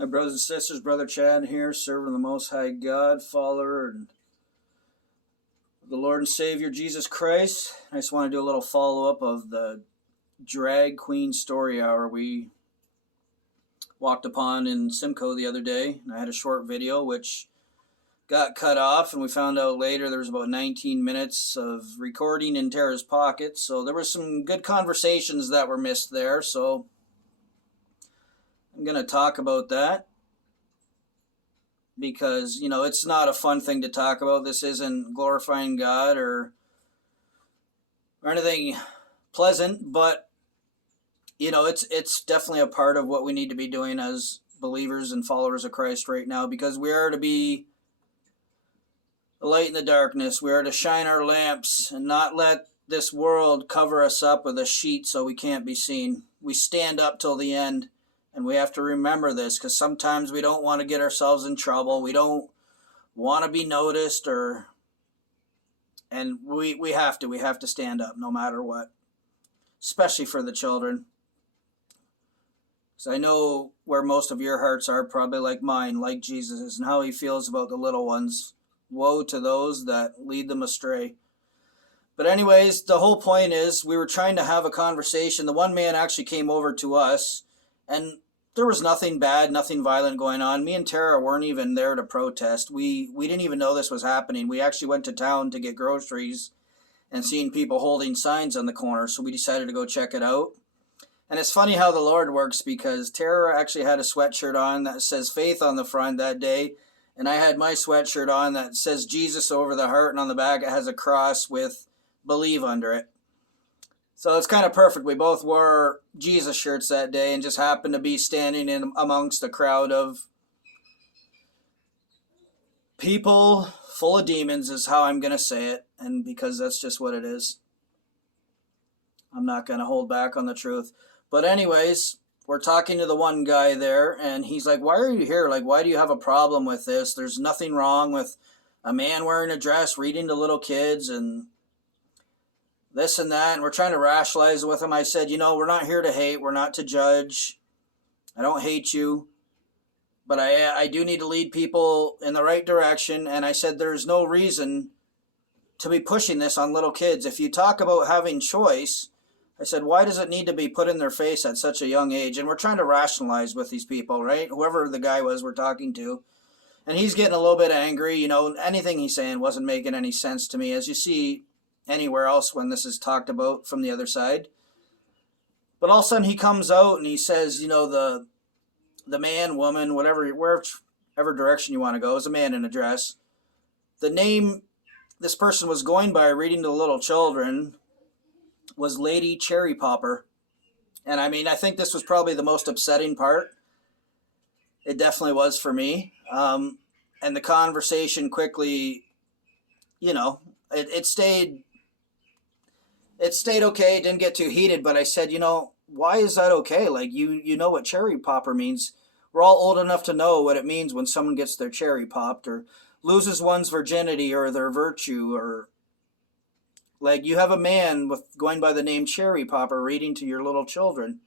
Hi, brothers and sisters. Brother Chad here, serving the Most High God, follower and the Lord and Savior Jesus Christ. I just want to do a little follow up of the drag queen story hour we walked upon in Simcoe the other day. And I had a short video which got cut off, and we found out later there was about 19 minutes of recording in Tara's pocket. So there were some good conversations that were missed there. So I'm going to talk about that, because it's not a fun thing to talk about. This isn't glorifying God or anything pleasant, but it's definitely a part of what we need to be doing as believers and followers of Christ right now, because we are to be a light in the darkness. We are to shine our lamps and not let this world cover us up with a sheet so we can't be seen. We stand up till the end. And we have to remember this, because sometimes we don't want to get ourselves in trouble. We don't want to be noticed, and we have to stand up no matter what, especially for the children. Because I know where most of your hearts are, probably like mine, like Jesus, and how he feels about the little ones. Woe to those that lead them astray. But anyways, the whole point is we were trying to have a conversation. The one man actually came over to us, and there was nothing bad, nothing violent going on. Me and Tara weren't even there to protest. We didn't even know this was happening. We actually went to town to get groceries and seen people holding signs on the corner, so we decided to go check it out. And it's funny how the Lord works, because Tara actually had a sweatshirt on that says faith on the front that day, and I had my sweatshirt on that says Jesus over the heart, and on the back it has a cross with believe under it. So it's kind of perfect. We both wore Jesus shirts that day and just happened to be standing in amongst a crowd of people full of demons, is how I'm going to say it. And because that's just what it is, I'm not going to hold back on the truth. But anyways, we're talking to the one guy there, and he's like, why are you here? Like, why do you have a problem with this? There's nothing wrong with a man wearing a dress, reading to little kids, and this and that. And we're trying to rationalize with him. I said, we're not here to hate. We're not to judge. I don't hate you. But I do need to lead people in the right direction. And I said, there's no reason to be pushing this on little kids. If you talk about having choice, I said, why does it need to be put in their face at such a young age? And we're trying to rationalize with these people, right? Whoever the guy was we're talking to. And he's getting a little bit angry. Anything he's saying wasn't making any sense to me, as you see anywhere else when this is talked about from the other side. But all of a sudden he comes out and he says, the man, woman, wherever direction you want to go, is a man in a dress. The name this person was going by, reading to the little children, was Lady Cherry Popper. And I think this was probably the most upsetting part. It definitely was for me. And the conversation quickly, it stayed okay. It didn't get too heated, but I said, why is that okay? Like, you know what cherry popper means. We're all old enough to know what it means when someone gets their cherry popped or loses one's virginity or their virtue, or like you have a man with going by the name Cherry Popper reading to your little children.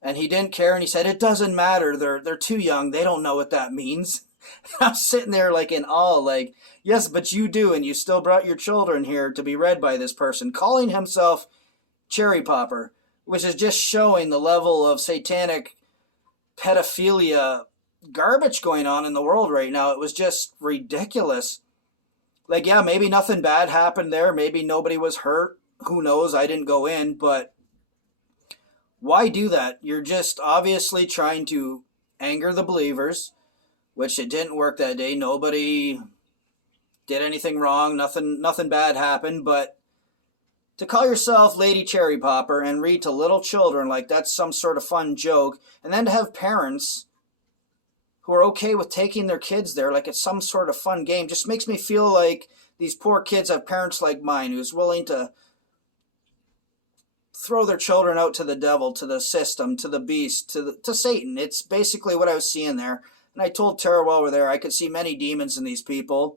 And he didn't care, and he said, it doesn't matter. They're too young. They don't know what that means. I'm sitting there like in awe, like, yes, but you do, and you still brought your children here to be read by this person, calling himself Cherry Popper, which is just showing the level of satanic pedophilia garbage going on in the world right now. It was just ridiculous. Like, yeah, maybe nothing bad happened there. Maybe nobody was hurt. Who knows? I didn't go in, but why do that? You're just obviously trying to anger the believers, which it didn't work that day. Nobody did anything wrong. Nothing bad happened. But to call yourself Lady Cherry Popper and read to little children like that's some sort of fun joke, and then to have parents who are okay with taking their kids there like it's some sort of fun game, just makes me feel like these poor kids have parents like mine who's willing to throw their children out to the devil, to the system, to the beast, to Satan. It's basically what I was seeing there. And I told Tara while we're there, I could see many demons in these people.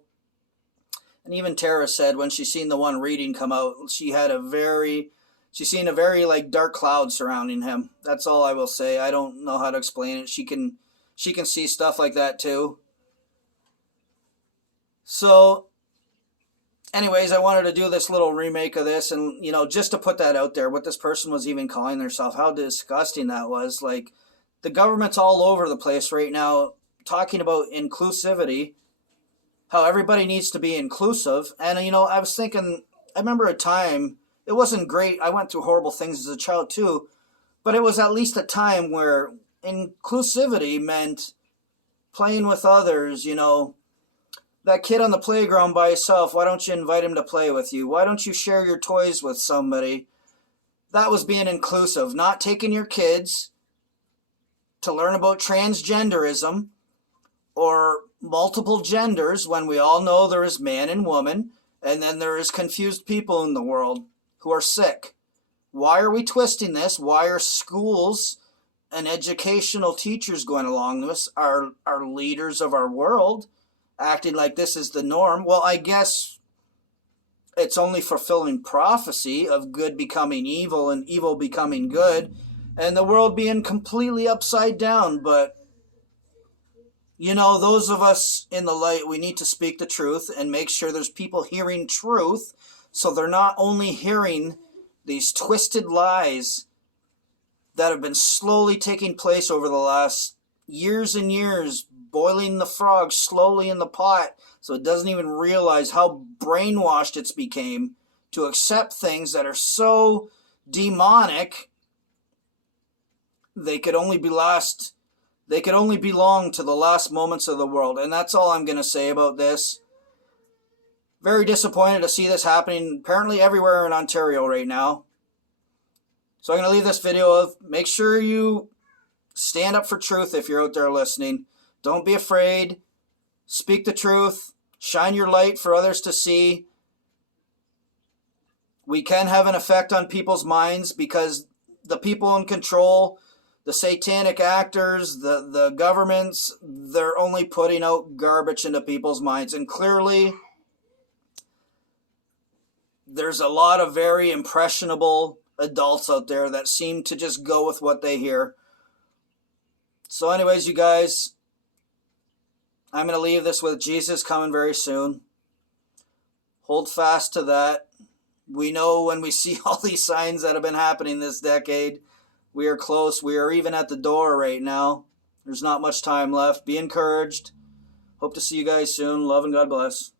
And even Tara said when she seen the one reading come out, she seen a very like dark cloud surrounding him. That's all I will say. I don't know how to explain it. She can She can see stuff like that too. So, anyways, I wanted to do this little remake of this, and just to put that out there, what this person was even calling themselves, how disgusting that was. Like, the government's all over the place right now talking about inclusivity, how everybody needs to be inclusive. And I was thinking, I remember a time, it wasn't great. I went through horrible things as a child too, but it was at least a time where inclusivity meant playing with others. That kid on the playground by himself, why don't you invite him to play with you? Why don't you share your toys with somebody? That was being inclusive, not taking your kids to learn about transgenderism or multiple genders, when we all know there is man and woman, and then there is confused people in the world who are sick. Why are we twisting this? Why are schools and educational teachers going along this, our leaders of our world, acting like this is the norm? Well, I guess it's only fulfilling prophecy of good becoming evil and evil becoming good, and the world being completely upside down. But those of us in the light, we need to speak the truth and make sure there's people hearing truth, so they're not only hearing these twisted lies that have been slowly taking place over the last years and years, boiling the frog slowly in the pot, so it doesn't even realize how brainwashed it's became to accept things that are so demonic. They could only belong to the last moments of the world. And that's all I'm going to say about this. Very disappointed to see this happening apparently everywhere in Ontario right now. So I'm going to leave this video of, make sure you stand up for truth if you're out there listening. Don't be afraid. Speak the truth. Shine your light for others to see. We can have an effect on people's minds, because the people in control, the satanic actors, the governments, they're only putting out garbage into people's minds. And clearly, there's a lot of very impressionable adults out there that seem to just go with what they hear. So anyways, you guys, I'm going to leave this with Jesus coming very soon. Hold fast to that. We know when we see all these signs that have been happening this decade, we are close. We are even at the door right now. There's not much time left. Be encouraged. Hope to see you guys soon. Love and God bless.